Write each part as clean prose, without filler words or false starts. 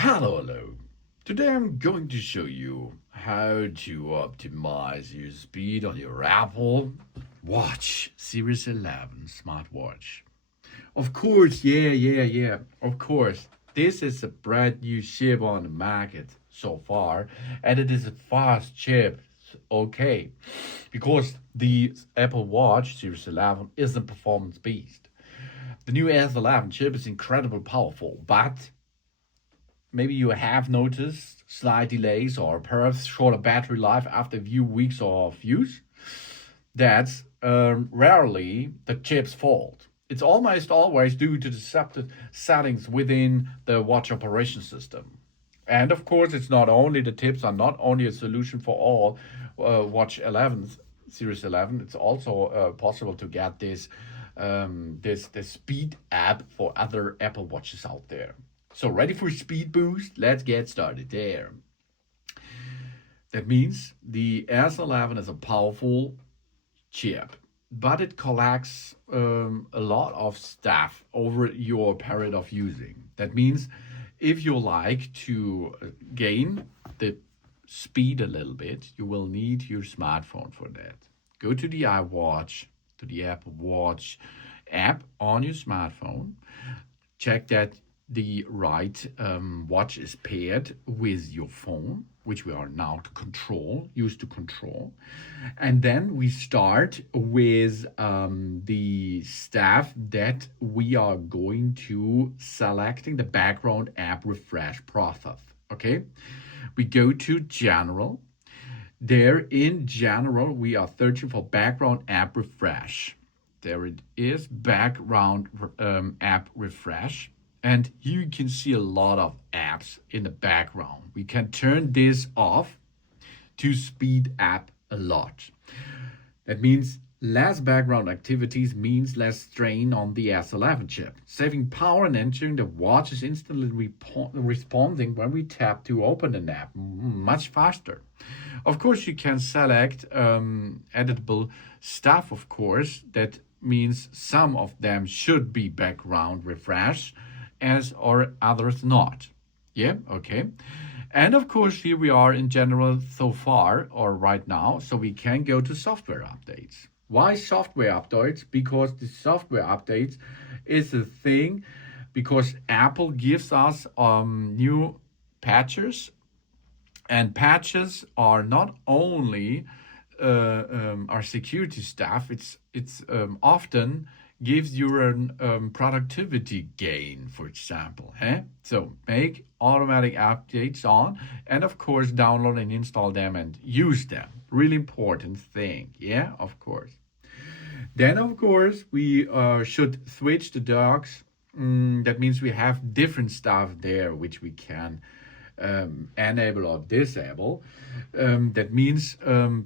Hello. Today I'm going to show you how to optimize your speed on your Apple Watch Series 11 smartwatch. Of course, yeah. Of course, this is a brand new chip on the market so far, and it is a fast chip. Okay, because the Apple Watch Series 11 is a performance beast. The new S11 chip is incredibly powerful, but maybe you have noticed slight delays or perhaps shorter battery life after a few weeks of use. That's rarely the chip's fault. It's almost always due to deceptive settings within the watch operation system. And of course, it's not only the tips are not only a solution for all Watch 11, Series 11. It's also possible to get this speed app for other Apple watches out there. So ready for speed boost? Let's get started there. That means the S11 is a powerful chip, but it collects a lot of stuff over your period of using. That means if you like to gain the speed a little bit, you will need your smartphone for that. Go to the iWatch, to the Apple Watch app on your smartphone. Check that the right watch is paired with your phone, which we are now to control, used to control. And then we start with the stuff that we are going to selecting the background app refresh process. Okay, we go to general. There in general, we are searching for background app refresh. There it is, background app refresh. And here you can see a lot of apps in the background. We can turn this off to speed up a lot. That means less background activities means less strain on the S11 chip, saving power and ensuring the watch is instantly responding when we tap to open an app much faster. Of course, you can select editable stuff, of course. That means some of them should be background refresh as or others not. Yeah, okay. And of course, here we are in general so far or right now, so we can go to software updates. Why software updates? Because the software updates is a thing because Apple gives us new patches, and patches are not only our security staff. It's often gives you an productivity gain, for example. So make automatic updates on, and of course download and install them and use them. Really important thing. Yeah, of course. Then of course we should switch the docs. That means we have different stuff there which we can enable or disable. That means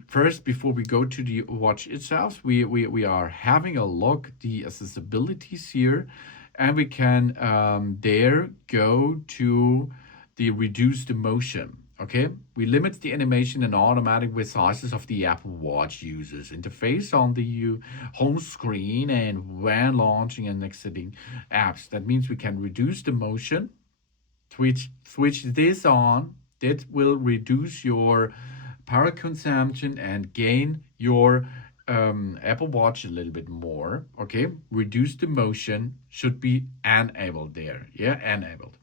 first, before we go to the watch itself, we are having a look the accessibilities here, and we can there go to the reduce the motion. Okay, we limit the animation and automatic resizes of the Apple Watch users interface on the home screen and when launching and exiting apps. That means we can reduce the motion. Switch this on. That will reduce your power consumption and gain your Apple Watch a little bit more. Okay, reduce the motion should be enabled there. Yeah, enabled.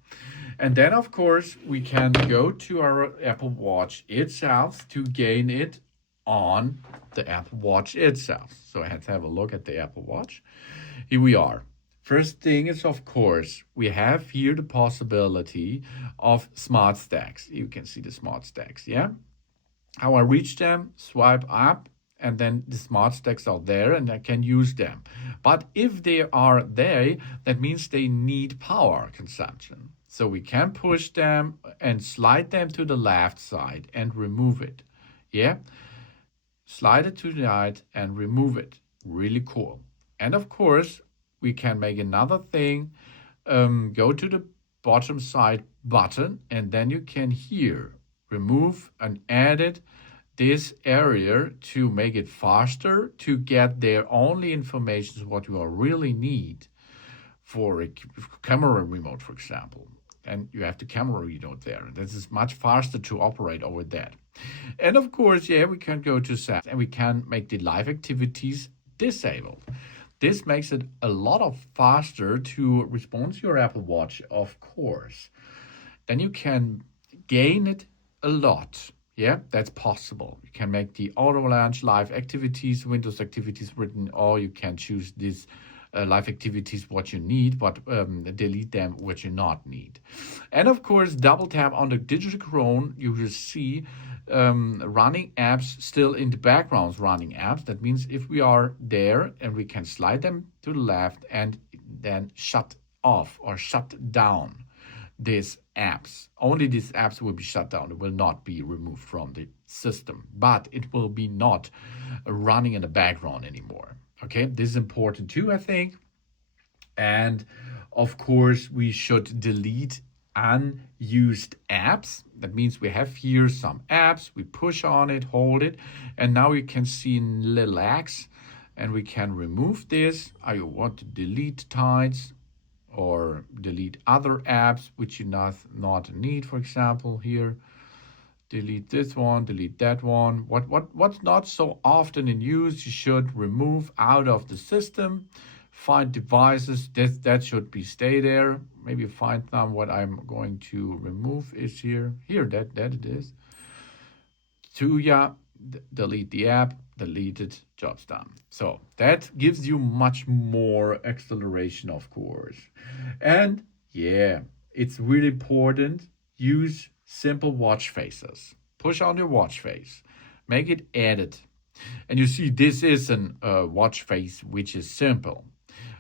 And then of course we can go to our Apple Watch itself to gain it on the Apple Watch itself. So I had to have a look at the Apple Watch. Here we are. First thing is, of course, we have here the possibility of smart stacks. You can see the smart stacks, yeah? How I reach them, swipe up, and then the smart stacks are there and I can use them. But if they are there, that means they need power consumption. So we can push them and slide them to the left side and remove it. Yeah? Slide it to the right and remove it. Really cool. And of course, we can make another thing. Go to the bottom side button, and then you can here remove and edit this area to make it faster to get their only information what you really need for a camera remote, for example. and you have the camera reader there. This is much faster to operate over that. And of course, yeah, we can go to settings and we can make the live activities disabled. This makes it a lot of faster to respond to your Apple Watch, of course. Then you can gain it a lot. Yeah, that's possible. You can make the Avalanche live activities, Windows activities written, or you can choose these live activities what you need, but delete them what you not need. And of course, double tap on the digital crown, you will see running apps still in the background running apps. That means if we are there and we can slide them to the left and then shut off or shut down these apps. Only these apps will be shut down. It will not be removed from the system, but it will be not running in the background anymore. Okay, this is important too, I think. And of course, we should delete unused apps. That means we have here some apps. We push on it, hold it, and now you can see little X, and we can remove this. I want to delete Tides or delete other apps which you not need. For example, here, delete this one, delete that one. What's not so often in use, you should remove out of the system. Find devices that should be stay there. Maybe find some. What I'm going to remove is here. That it is. Delete the app, delete it, job's done. So that gives you much more acceleration, of course. And yeah, it's really important. Use simple watch faces. Push on your watch face. Make it edit. And you see this is an watch face which is simple.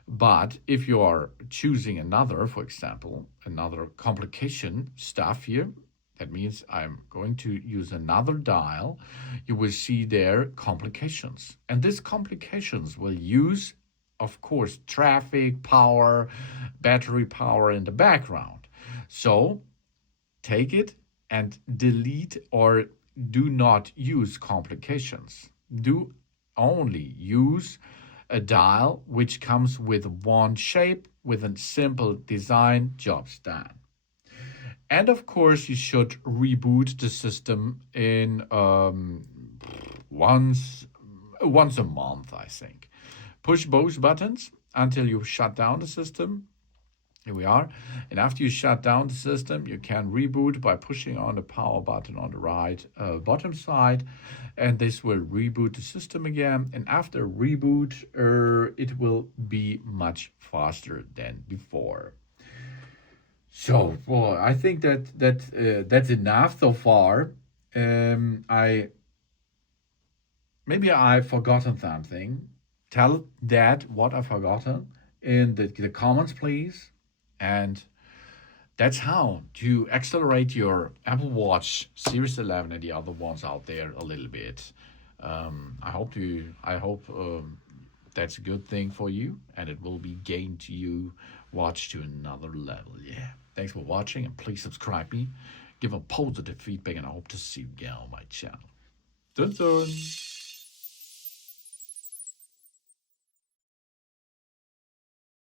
But if you are choosing another, for example, another complication stuff here, that means I'm going to use another dial. You will see there complications. And these complications will use, of course, traffic, power, battery power in the background. So take it and delete or do not use complications. Do only use a dial which comes with one shape, with a simple design, job's done. And of course, you should reboot the system in once a month, I think. Push both buttons until you shut down the system. Here we are. And after you shut down the system, you can reboot by pushing on the power button on the right bottom side. And this will reboot the system again. And after reboot, it will be much faster than before. So, well, I think that's enough so far. Maybe I've forgotten something. Tell Dad what I've forgotten in the comments, please. And that's how to accelerate your Apple Watch Series 11 and the other ones out there a little bit. I hope that's a good thing for you, and it will be gained to you watch to another level. Yeah. Thanks for watching, and please subscribe me, give a positive feedback, and I hope to see you again on my channel. Dun dun!